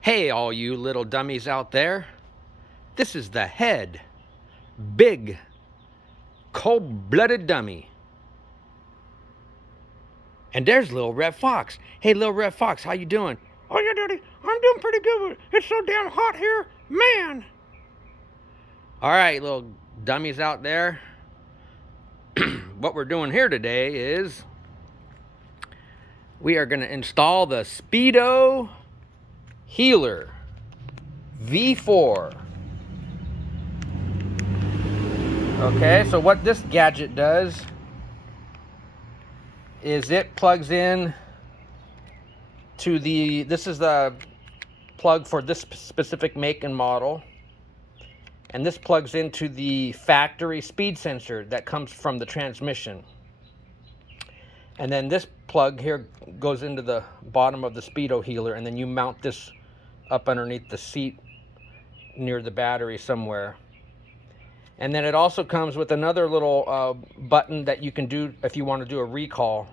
Hey, all you little dummies out there. This is the head, big, cold-blooded dummy. And there's Little Red Fox. Hey, Little Red Fox, how you doing? Oh, yeah, Daddy, I'm doing pretty good. It's so damn hot here, man. All right, little dummies out there. What we're doing here today is we are going to install the Speedo Healer V4. Okay, so what this gadget does is it plugs in to this is the plug for this specific make and model. And this plugs into the factory speed sensor that comes from the transmission. And then this plug here goes into the bottom of the Speedo Healer, and then you mount this up underneath the seat near the battery somewhere. And then it also comes with another little button that you can do if you want to do a recall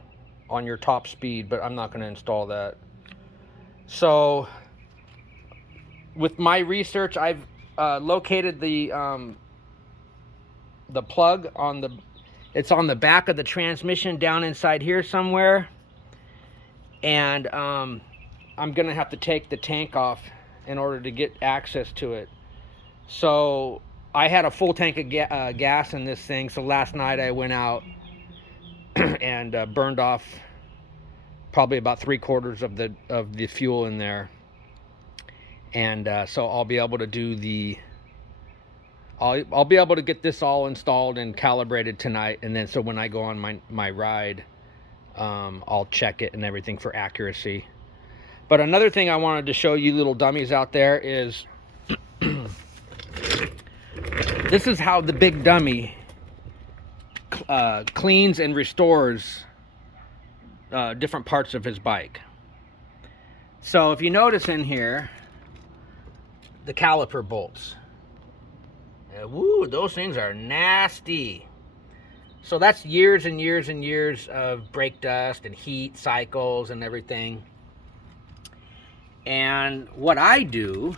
on your top speed, but I'm not going to install that. So with my research, I've located the plug on it's on the back of the transmission down inside here somewhere. And I'm going to have to take the tank off in order to get access to it. So I had a full tank of gas in this thing, so last night I went out and burned off probably about 3/4 of the fuel in there, and so I'll be able to do I'll be able to get this all installed and calibrated tonight, and then so when I go on my ride, I'll check it and everything for accuracy. But another thing I wanted to show you little dummies out there is this is how the big dummy cleans and restores different parts of his bike. So if you notice in here, the caliper bolts. Woo, those things are nasty. So that's years and years and years of brake dust and heat cycles and everything. And what I do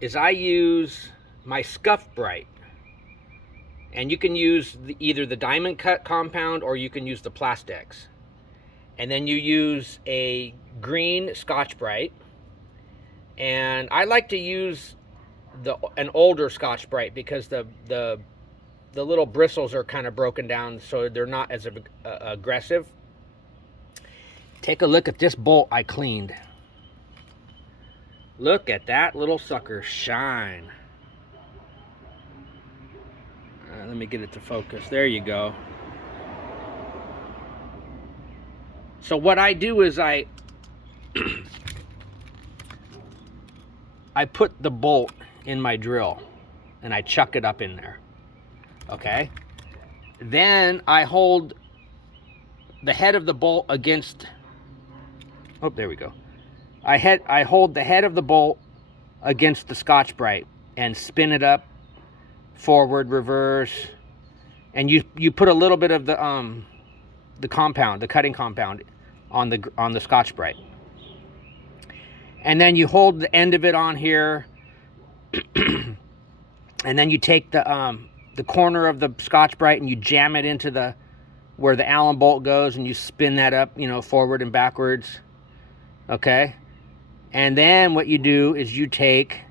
is I use my Scuff Bright. And you can use either the diamond cut compound or you can use the Plastex. And then you use a green Scotch Brite. And I like to use an older Scotch Brite because the little bristles are kind of broken down, so they're not as aggressive. Take a look at this bolt I cleaned. Look at that little sucker shine. Let me get it to focus. There you go. So what I do is I put the bolt in my drill and I chuck it up in there. Okay? Then I hold the head of the bolt against, oh, there we go. I hold the head of the bolt against the Scotch Brite and spin it up forward, reverse, and you put a little bit of the compound, the cutting compound on the Scotch Brite. And then you hold the end of it on here, and then you take the corner of the Scotch Brite and you jam it into where the Allen bolt goes, and you spin that up, forward and backwards. Okay? And then what you do is you take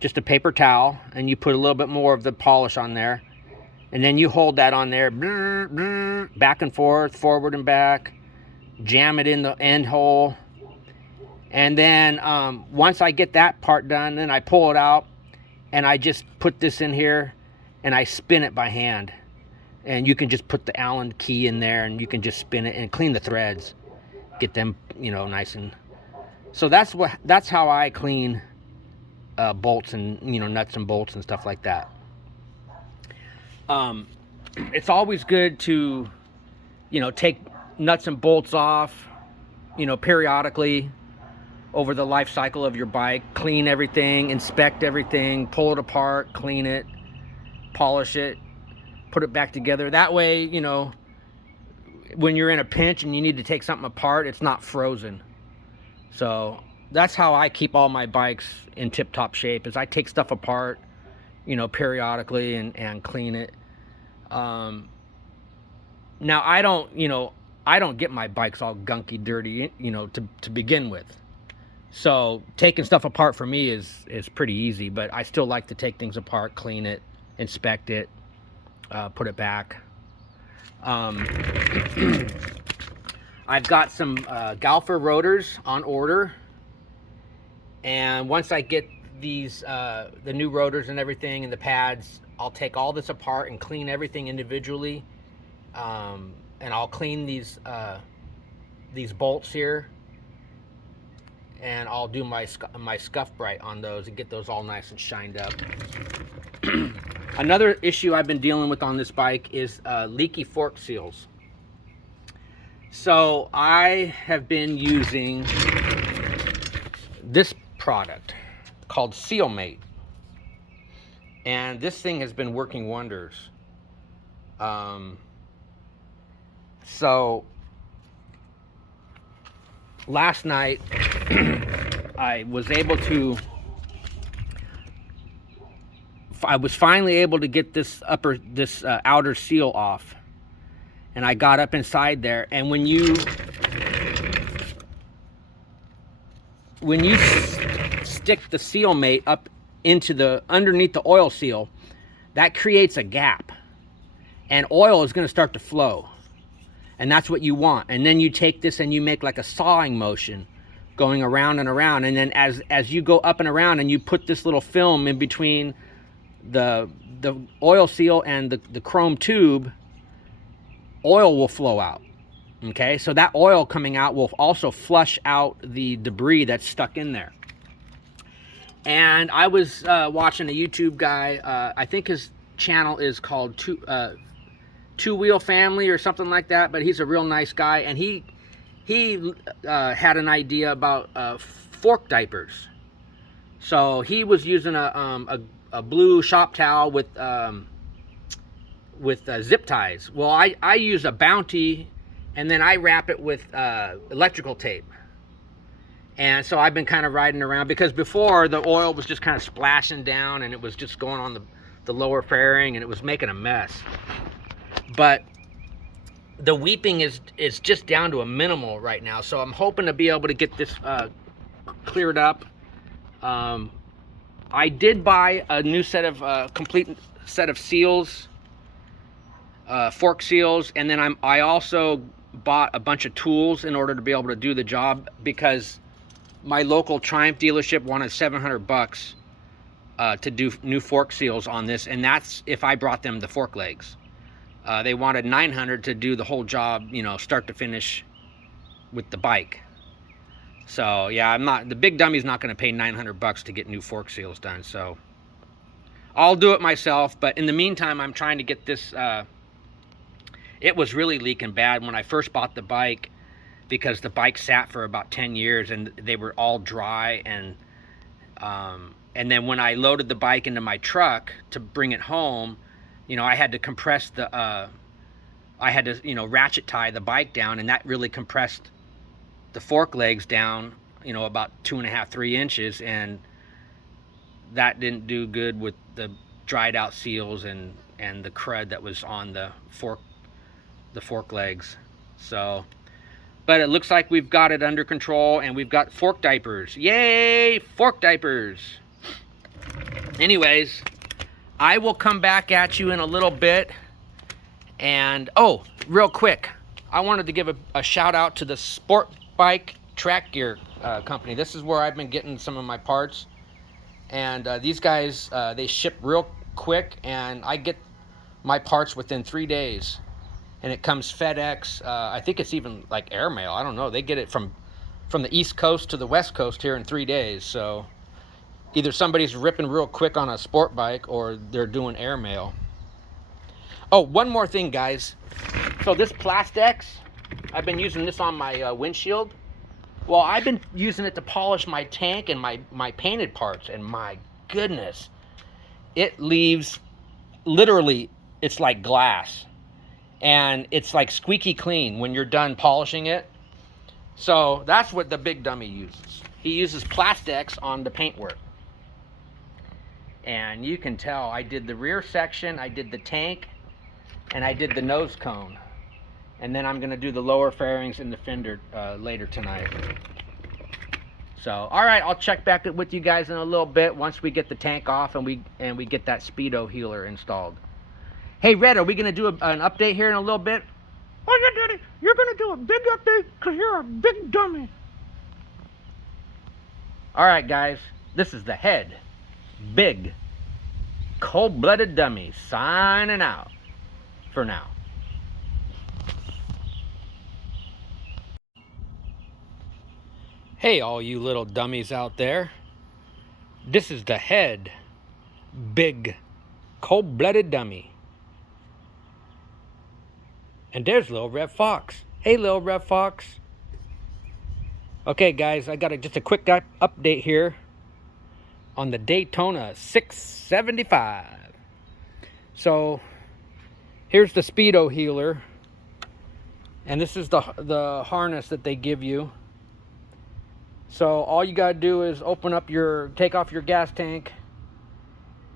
just a paper towel and you put a little bit more of the polish on there, and then you hold that on there, back and forth, forward and back, jam it in the end hole. And then once I get that part done, then I pull it out and I just put this in here and I spin it by hand. And you can just put the Allen key in there and you can just spin it and clean the threads, get them, nice. And so that's how I clean bolts and nuts and bolts and stuff like that. It's always good to take nuts and bolts off periodically over the life cycle of your bike. Clean everything, inspect everything, pull it apart, clean it, polish it, put it back together. That way, when you're in a pinch and you need to take something apart, it's not frozen. So that's how I keep all my bikes in tip-top shape, is I take stuff apart, you know, periodically and clean it. Now I don't, you know, I don't get my bikes all gunky, dirty, you know, to begin with. So taking stuff apart for me is pretty easy, but I still like to take things apart, clean it, inspect it, put it back. I've got some Galfer rotors on order, and once I get these the new rotors and everything and the pads, I'll take all this apart and clean everything individually, and I'll clean these bolts here, and I'll do my scuff bright on those and get those all nice and shined up. Another issue I've been dealing with on this bike is leaky fork seals. So I have been using this product called SealMate, and this thing has been working wonders. So last night I was finally able to get this outer seal off, and I got up inside there, and when you stick the SealMate up into underneath the oil seal, that creates a gap, and oil is going to start to flow, and that's what you want. And then you take this and you make like a sawing motion going around and around, and then as you go up and around and you put this little film in between the oil seal and the chrome tube, oil will flow out. Okay, so that oil coming out will also flush out the debris that's stuck in there. And I was watching a YouTube guy, I think his channel is called Two Wheel Family or something like that, but he's a real nice guy, and he had an idea about fork diapers. So he was using a blue shop towel with zip ties. Well, I use a Bounty, and then I wrap it with electrical tape. And so I've been kind of riding around, because before the oil was just kind of splashing down, and it was just going on the lower fairing, and it was making a mess. But the weeping is just down to a minimal right now, so I'm hoping to be able to get this cleared up. I did buy a new set of complete set of seals, fork seals, and then I also bought a bunch of tools in order to be able to do the job, because my local Triumph dealership wanted $700 to do new fork seals on this, and that's if I brought them the fork legs. They wanted $900 to do the whole job, you know, start to finish with the bike. So yeah, the big dummy's not going to pay $900 to get new fork seals done. So I'll do it myself. But in the meantime, I'm trying to get this. It was really leaking bad when I first bought the bike, because the bike sat for about 10 years and they were all dry. And then when I loaded the bike into my truck to bring it home, you know, I had to compress I had to, you know, ratchet tie the bike down, and that really compressed the fork legs down, you know, about 2.5, 3 inches, and that didn't do good with the dried out seals and the crud that was on the fork legs. So, but it looks like we've got it under control, and we've got fork diapers. Yay, fork diapers. Anyways, I will come back at you in a little bit. And oh, real quick, I wanted to give a shout out to the Sport Bike Track Gear company. This is where I've been getting some of my parts, and these guys, they ship real quick, and I get my parts within 3 days, and it comes FedEx. I think it's even like airmail. I don't know. They get it from the East Coast to the West Coast here in 3 days. So either somebody's ripping real quick on a sport bike, or they're doing airmail. Oh, one more thing, guys. So this Plastex, I've been using this on my windshield. Well, I've been using it to polish my tank and my painted parts, and my goodness, it leaves, literally, it's like glass. And it's like squeaky clean when you're done polishing it. So that's what the big dummy uses. he uses plastics on the paintwork. And you can tell I did the rear section, I did the tank, and I did the nose cone. And then I'm going to do the lower fairings and the fender later tonight. So, all right, I'll check back with you guys in a little bit once we get the tank off and we get that Speedo healer installed. Hey, Red, are we going to do an update here in a little bit? Oh yeah, Daddy, you're gonna do a big update because you're a big dummy. All right, guys, this is the head, big, cold-blooded dummy signing out for now. Hey, all you little dummies out there. This is the head, big, cold-blooded dummy. And there's Little Red Fox. Hey, Little Red Fox. Okay, guys, I got just a quick update here on the Daytona 675. So, here's the Speedo healer. And this is the harness that they give you. So, all you gotta do is take off your gas tank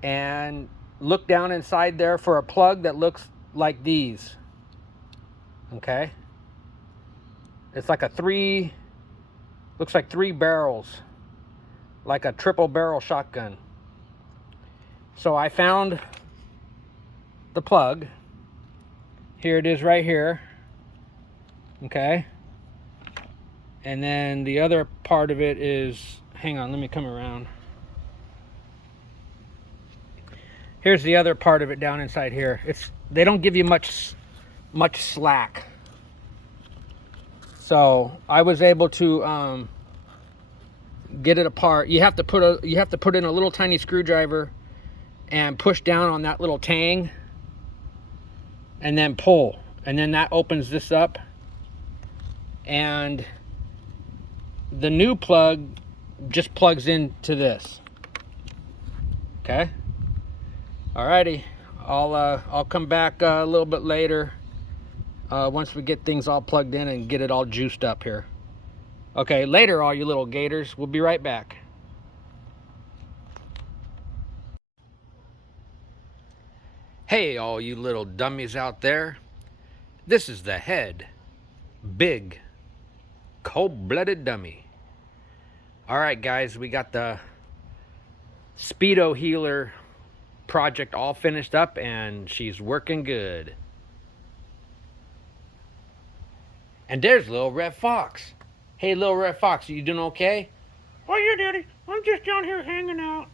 and look down inside there for a plug that looks like these. Okay, it's like looks like 3 barrels, like a triple barrel shotgun. So I found the plug. Here it is right here. Okay, and then the other part of it is, hang on, let me come around. Here's the other part of it down inside here. They don't give you much slack. So I was able to get it apart. You have to put in a little tiny screwdriver and push down on that little tang and then pull, and then that opens this up, and the new plug just plugs into this. Okay, alrighty, I'll come back a little bit later once we get things all plugged in and get it all juiced up here. Okay, later, all you little gators. We'll be right back. Hey, all you little dummies out there. This is the head, big, cold-blooded dummy. All right, guys, we got the Speedo healer project all finished up, and she's working good. And there's Little Red Fox. Hey, Little Red Fox, are you doing okay? Oh yeah, Daddy, I'm just down here hanging out.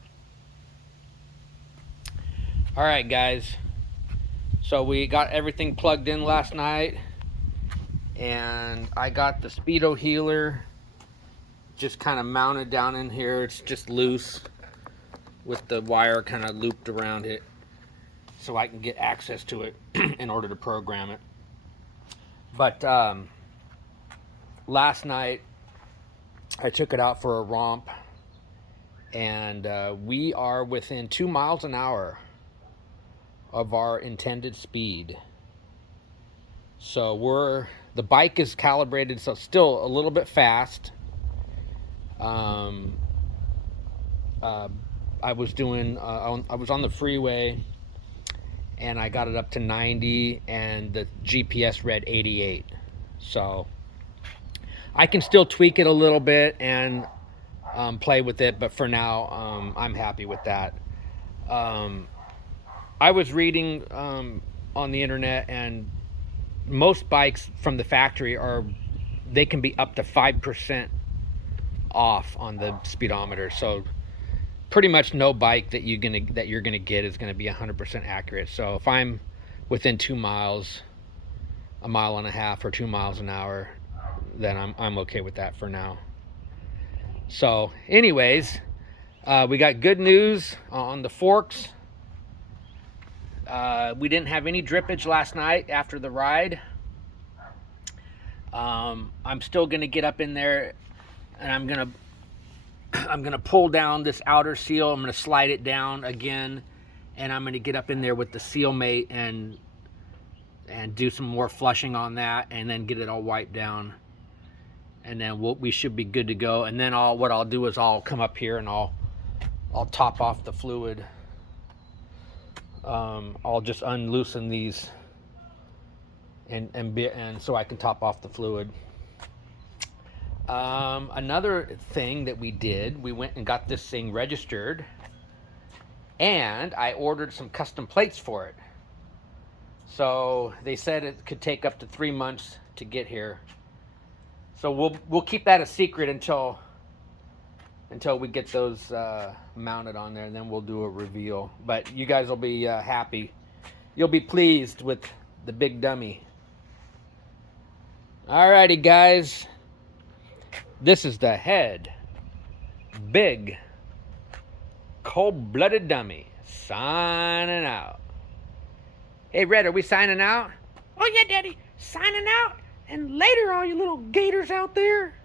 All right, guys. So we got everything plugged in last night, and I got the Speedo healer just kind of mounted down in here. It's just loose with the wire kind of looped around it so I can get access to it in order to program it. But last night I took it out for a romp, and we are within 2 miles an hour of our intended speed. So the bike is calibrated, so still a little bit fast. I was on the freeway, and I got it up to 90, and the GPS read 88. So I can still tweak it a little bit and play with it, but for now, I'm happy with that. I was reading on the internet, and most bikes from the factory they can be up to 5% off on the speedometer. So pretty much no bike that you're gonna get is gonna be 100% accurate. So if I'm within 2 miles, 1.5 miles, or 2 miles an hour, then I'm okay with that for now. So anyways, we got good news on the forks. We didn't have any drippage last night after the ride. I'm still gonna get up in there, and I'm gonna pull down this outer seal. I'm gonna slide it down again, and I'm gonna get up in there with the seal mate and do some more flushing on that, and then get it all wiped down. and then we should be good to go. And then what I'll do is I'll come up here and I'll top off the fluid. I'll just unloosen these and so I can top off the fluid. Another thing that we did, we went and got this thing registered, and I ordered some custom plates for it. So they said it could take up to 3 months to get here. So we'll keep that a secret until we get those mounted on there, and then we'll do a reveal. But you guys will be happy. You'll be pleased with the big dummy. Alrighty, guys. This is the head big cold-blooded dummy signing out. Hey, Red, are we signing out? Oh yeah, Daddy, signing out. And later, all you little gators out there.